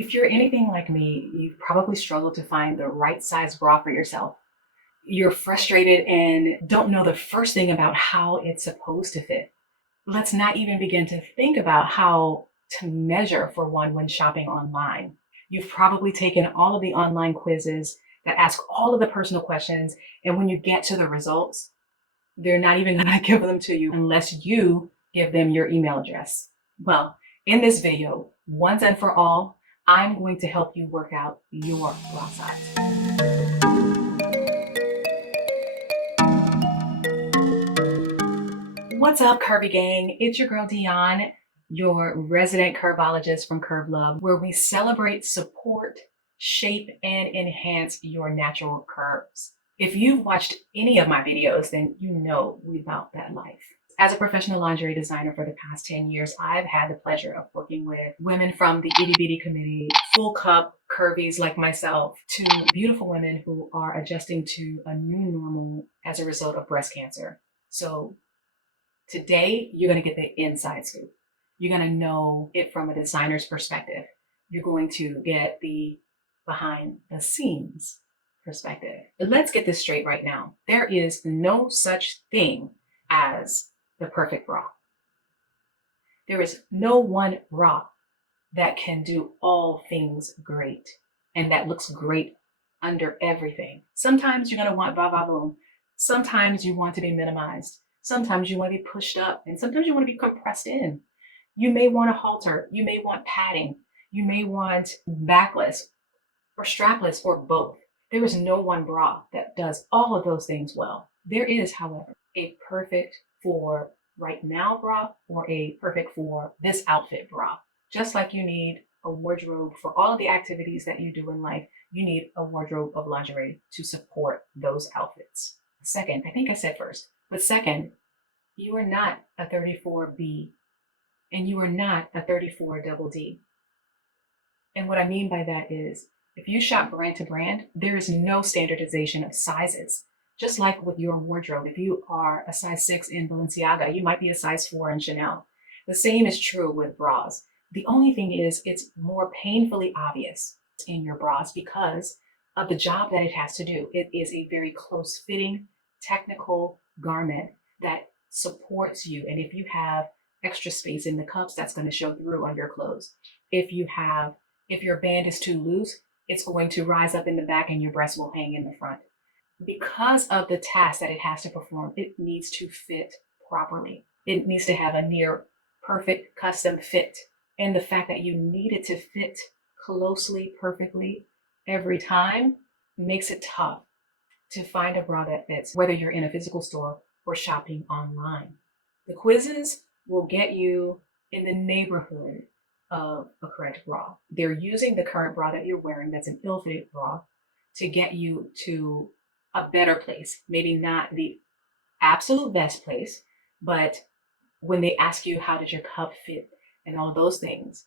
If you're anything like me, you've probably struggled to find the right size bra for yourself. You're frustrated and don't know the first thing about how it's supposed to fit. Let's not even begin to think about how to measure for one when shopping online. You've probably taken all of the online quizzes that ask all of the personal questions, and when you get to the results, they're not even going to give them to you unless you give them your email address. Well, in this video, once and for all, I'm going to help you work out your bra size. What's up, Curvy Gang? It's your girl Dionne, your resident curvologist from Curve Love, where we celebrate, support, shape, and enhance your natural curves. If you've watched any of my videos, then you know we about that life. As a professional lingerie designer for the past 10 years, I've had the pleasure of working with women from the itty bitty committee, full cup curvies like myself, to beautiful women who are adjusting to a new normal as a result of breast cancer. So today, you're going to get the inside scoop. You're going to know it from a designer's perspective. You're going to get the behind the scenes perspective. But let's get this straight right now. There is no such thing as the perfect bra. There is no one bra that can do all things great and that looks great under everything. Sometimes you're going to want ba ba boom. Sometimes you want to be minimized. Sometimes you want to be pushed up, and sometimes you want to be compressed in. You may want a halter. You may want padding. You may want backless or strapless or both. There is no one bra that does all of those things well. There is, however, a perfect for right now bra or a perfect for this outfit bra. Just like you need a wardrobe for all of the activities that you do in life, you need a wardrobe of lingerie to support those outfits. Second, I think I said first, but second, you are not a 34B and you are not a 34 double D. And what I mean by that is, if you shop brand to brand, there is no standardization of sizes. Just like with your wardrobe, if you are a size 6 in Balenciaga, you might be a size 4 in Chanel. The same is true with bras. The only thing is, it's more painfully obvious in your bras because of the job that it has to do. It is a very close fitting, technical garment that supports you. And if you have extra space in the cups, that's going to show through on your clothes. If your band is too loose, it's going to rise up in the back and your breast will hang in the front. Because of the task that it has to perform, it needs to fit properly. It needs to have a near perfect custom fit. And the fact that you need it to fit closely, perfectly every time makes it tough to find a bra that fits, whether you're in a physical store or shopping online. The quizzes will get you in the neighborhood of a correct bra. They're using the current bra that you're wearing, that's an ill-fitted bra, to get you to a better place. Maybe not the absolute best place, but when they ask you how does your cup fit and all of those things,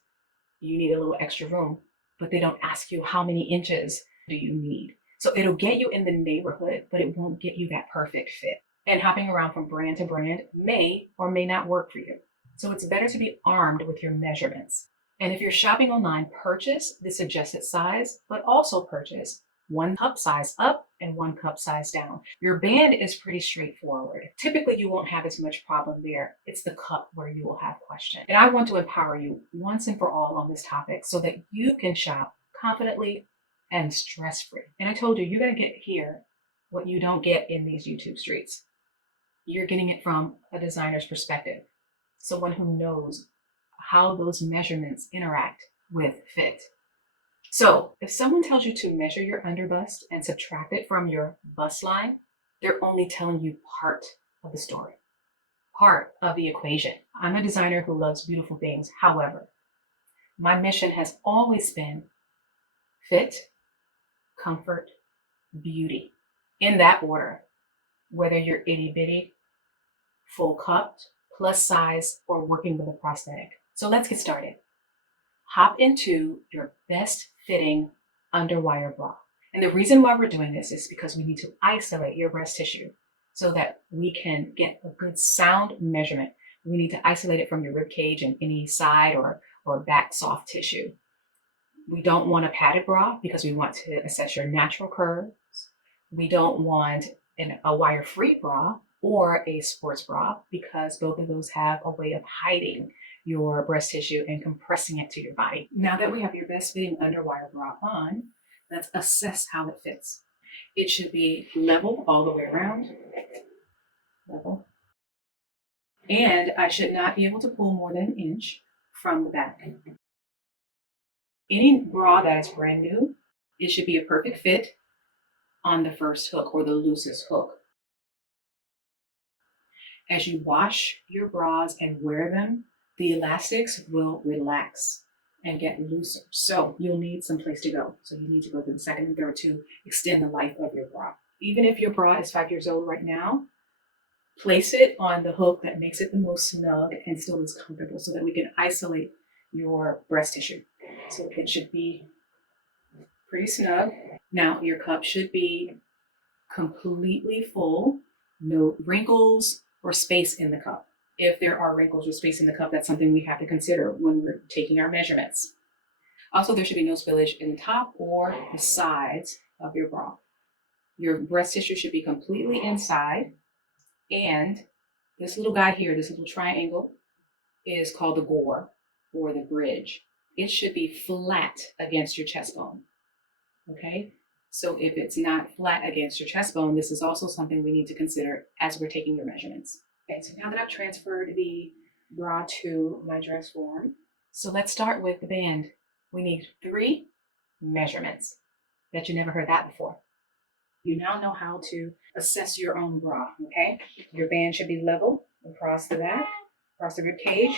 you need a little extra room, but they don't ask you how many inches do you need. So it'll get you in the neighborhood, but it won't get you that perfect fit. And hopping around from brand to brand may or may not work for you. So it's better to be armed with your measurements. And if you're shopping online, purchase the suggested size, but also purchase one cup size up and one cup size down. Your band is pretty straightforward. Typically, you won't have as much problem there. It's the cup where you will have questions. And I want to empower you once and for all on this topic so that you can shop confidently and stress-free. And I told you, you're going to get here what you don't get in these YouTube streets. You're getting it from a designer's perspective, someone who knows how those measurements interact with fit. So if someone tells you to measure your underbust and subtract it from your bust line, they're only telling you part of the story, part of the equation. I'm a designer who loves beautiful things. However, my mission has always been fit, comfort, beauty, in that order, whether you're itty bitty, full cupped, plus size, or working with a prosthetic. So let's get started. Hop into your best fitting underwire bra. And the reason why we're doing this is because we need to isolate your breast tissue so that we can get a good sound measurement. We need to isolate it from your rib cage and any side or back soft tissue. We don't want a padded bra because we want to assess your natural curves. We don't want a wire-free bra or a sports bra because both of those have a way of hiding your breast tissue and compressing it to your body. Now that we have your best fitting underwire bra on, let's assess how it fits. It should be level all the way around, level. And I should not be able to pull more than an inch from the back. Any bra that is brand new, it should be a perfect fit on the first hook or the loosest hook. As you wash your bras and wear them, the elastics will relax and get looser. So you'll need some place to go. So you need to go to the second and third to extend the life of your bra. Even if your bra is 5 years old right now, place it on the hook that makes it the most snug and still is comfortable so that we can isolate your breast tissue. So it should be pretty snug. Now your cup should be completely full, no wrinkles or space in the cup. If there are wrinkles or space in the cup, that's something we have to consider when we're taking our measurements. Also, there should be no spillage in the top or the sides of your bra. Your breast tissue should be completely inside, and this little guy here, this little triangle, is called the gore or the bridge. It should be flat against your chest bone. Okay? So if it's not flat against your chest bone, this is also something we need to consider as we're taking your measurements. Okay, so now that I've transferred the bra to my dress form, so let's start with the band. We need 3 measurements. Bet you never heard that before. You now know how to assess your own bra, okay? Your band should be level across the back, across the rib cage.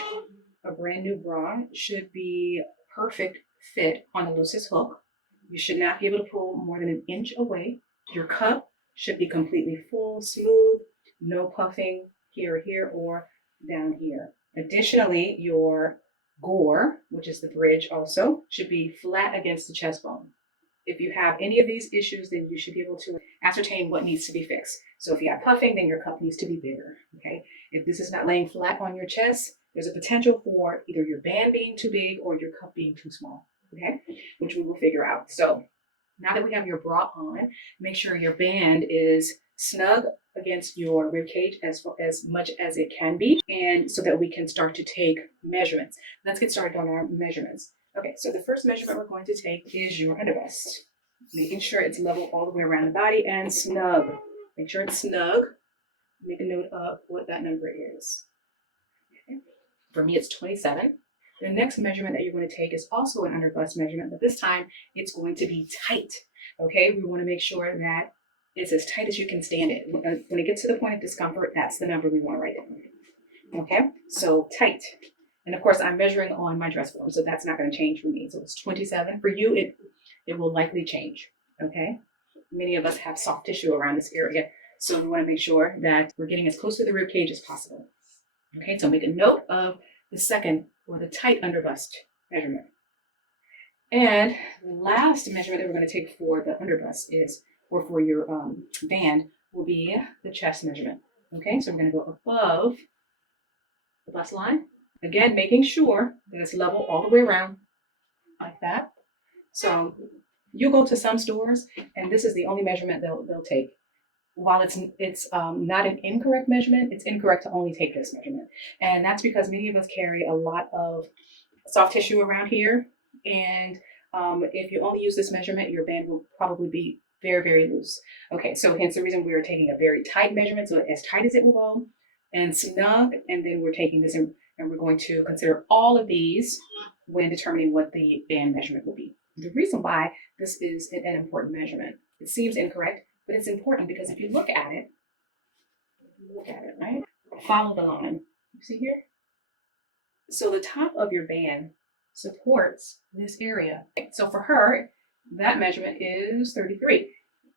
A brand new bra should be perfect fit on the loosest hook. You should not be able to pull more than an inch away. Your cup should be completely full, smooth, no puffing here or down here. Additionally, your gore, which is the bridge also, should be flat against the chest bone. If you have any of these issues, then you should be able to ascertain what needs to be fixed. So if you have puffing, then your cup needs to be bigger, okay? If this is not laying flat on your chest, there's a potential for either your band being too big or your cup being too small, okay? Which we will figure out. So now that we have your bra on, make sure your band is snug against your rib cage as much as it can be, and so that we can start to take measurements. Let's get started on our measurements. Okay, so the first measurement we're going to take is your underbust. Making sure it's level all the way around the body and snug. Make sure it's snug. Make a note of what that number is. Okay. For me, it's 27. The next measurement that you're going to take is also an underbust measurement, but this time it's going to be tight. Okay, we want to make sure that it's as tight as you can stand it. When it gets to the point of discomfort, that's the number we want to write down. Okay, so tight. And of course, I'm measuring on my dress form, so that's not going to change for me. So it's 27. For you, it will likely change. Okay, many of us have soft tissue around this area, so we want to make sure that we're getting as close to the rib cage as possible. Okay, so make a note of the second or the tight underbust measurement. And the last measurement that we're going to take for the underbust is, or for your band, will be the chest measurement. Okay, so we're going to go above the bust line. Again, making sure that it's level all the way around, like that. So you'll go to some stores, and this is the only measurement they'll take. While it's not an incorrect measurement, it's incorrect to only take this measurement. And that's because many of us carry a lot of soft tissue around here. And if you only use this measurement, your band will probably be very, very loose. Okay, so hence the reason we are taking a very tight measurement, so as tight as it will go, and snug, and then we're taking this and we're going to consider all of these when determining what the band measurement will be. The reason why this is an important measurement, it seems incorrect, but it's important because if you look at it, right? Follow the line. You see here? So the top of your band supports this area. So for her, that measurement is 33.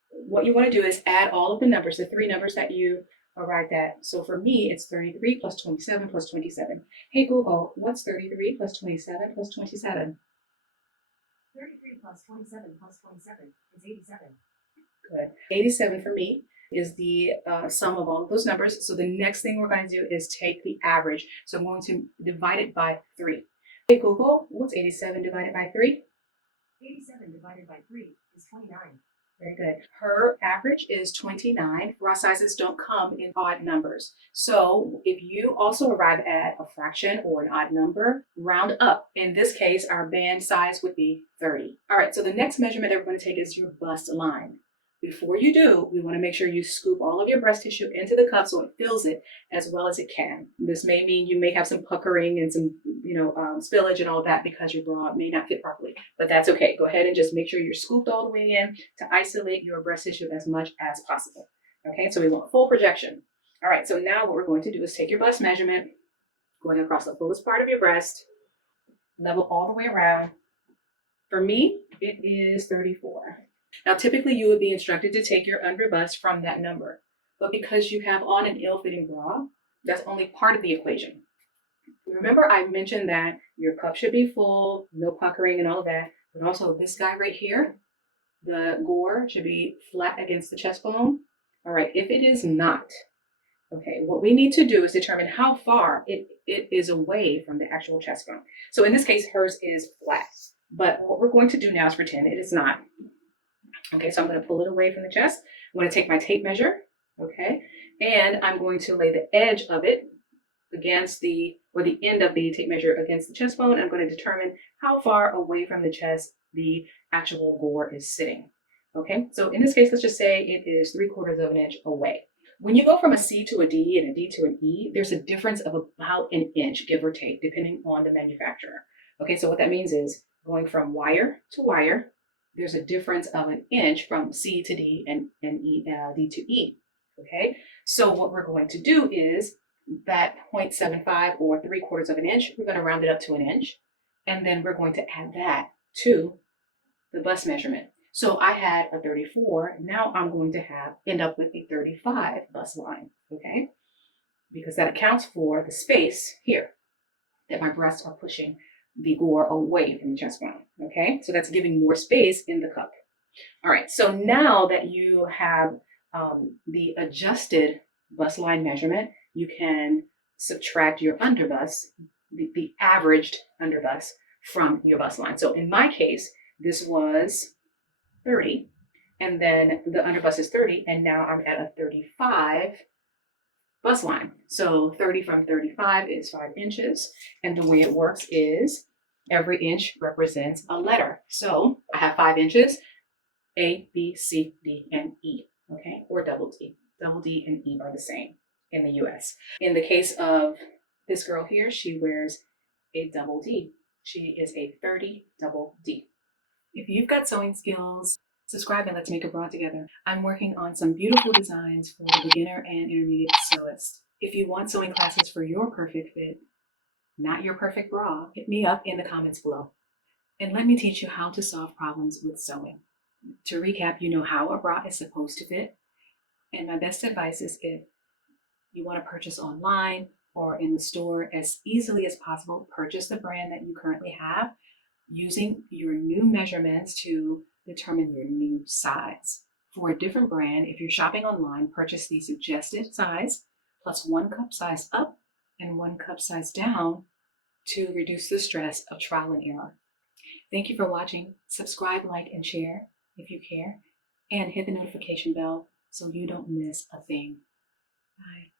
What you want to do is add all of the numbers, the 3 numbers that you arrived at. So for me, it's 33 plus 27 plus 27. Hey Google, what's 33 plus 27 plus 27? 33 plus 27 plus 27 is 87. Good. 87 for me is the sum of all of those numbers. So the next thing we're going to do is take the average. So I'm going to divide it by 3. Hey Google, what's 87 divided by 3? 27 divided by 3 is 29. Very good. Her average is 29. Bra sizes don't come in odd numbers. So if you also arrive at a fraction or an odd number, round up. In this case, our band size would be 30. All right, so the next measurement that we're going to take is your bust line. Before you do, we want to make sure you scoop all of your breast tissue into the cup so it fills it as well as it can. This may mean you may have some puckering and some, spillage and all of that because your bra may not fit properly, but that's okay. Go ahead and just make sure you're scooped all the way in to isolate your breast tissue as much as possible. Okay, so we want full projection. All right, so now what we're going to do is take your bust measurement, going across the fullest part of your breast, level all the way around. For me, it is 34. Now, typically you would be instructed to take your underbust from that number, but because you have on an ill-fitting bra, that's only part of the equation. Remember, I mentioned that your cup should be full, no puckering and all of that, but also this guy right here, the gore should be flat against the chest bone. All right, if it is not, okay, what we need to do is determine how far it is away from the actual chest bone. So in this case, hers is flat, but what we're going to do now is pretend it is not. Okay, so I'm going to pull it away from the chest. I'm going to take my tape measure, okay, and I'm going to lay the edge of it against the end of the tape measure against the chest bone. And I'm going to determine how far away from the chest the actual gore is sitting. Okay, so in this case, let's just say it is 3/4 of an inch away. When you go from a C to a D and a D to an E, there's a difference of about an inch, give or take, depending on the manufacturer. Okay, so what that means is going from wire to wire, there's a difference of an inch from C to D and D to E. Okay, so what we're going to do is that 0.75 or 3/4 of an inch, we're going to round it up to an inch, and then we're going to add that to the bust measurement. So I had a 34, now I'm going to end up with a 35 bust line, okay? Because that accounts for the space here that my breasts are pushing the gore away from the chest bone, okay? So that's giving more space in the cup. All right, so now that you have the adjusted bust line measurement, you can subtract your underbust, the averaged underbust from your bust line. So in my case, this was 30, and then the underbust is 30, and now I'm at a 35 bust line. So 30 from 35 is 5 inches, and the way it works is every inch represents a letter. So I have 5 inches, A, B, C, D, and E, okay, or double D. Double D and E are the same in the US. In the case of this girl here, she wears a double D. She is a 30 double D. If you've got sewing skills, subscribe and let's make a bra together. I'm working on some beautiful designs for the beginner and intermediate sewist. If you want sewing classes for your perfect fit, not your perfect bra, hit me up in the comments below. And let me teach you how to solve problems with sewing. To recap, you know how a bra is supposed to fit. And my best advice is if you want to purchase online or in the store as easily as possible, purchase the brand that you currently have using your new measurements to determine your new size. For a different brand, if you're shopping online, purchase the suggested size plus 1 cup size up and 1 cup size down to reduce the stress of trial and error. Thank you for watching. Subscribe, like, and share if you care, and hit the notification bell so you don't miss a thing. Bye.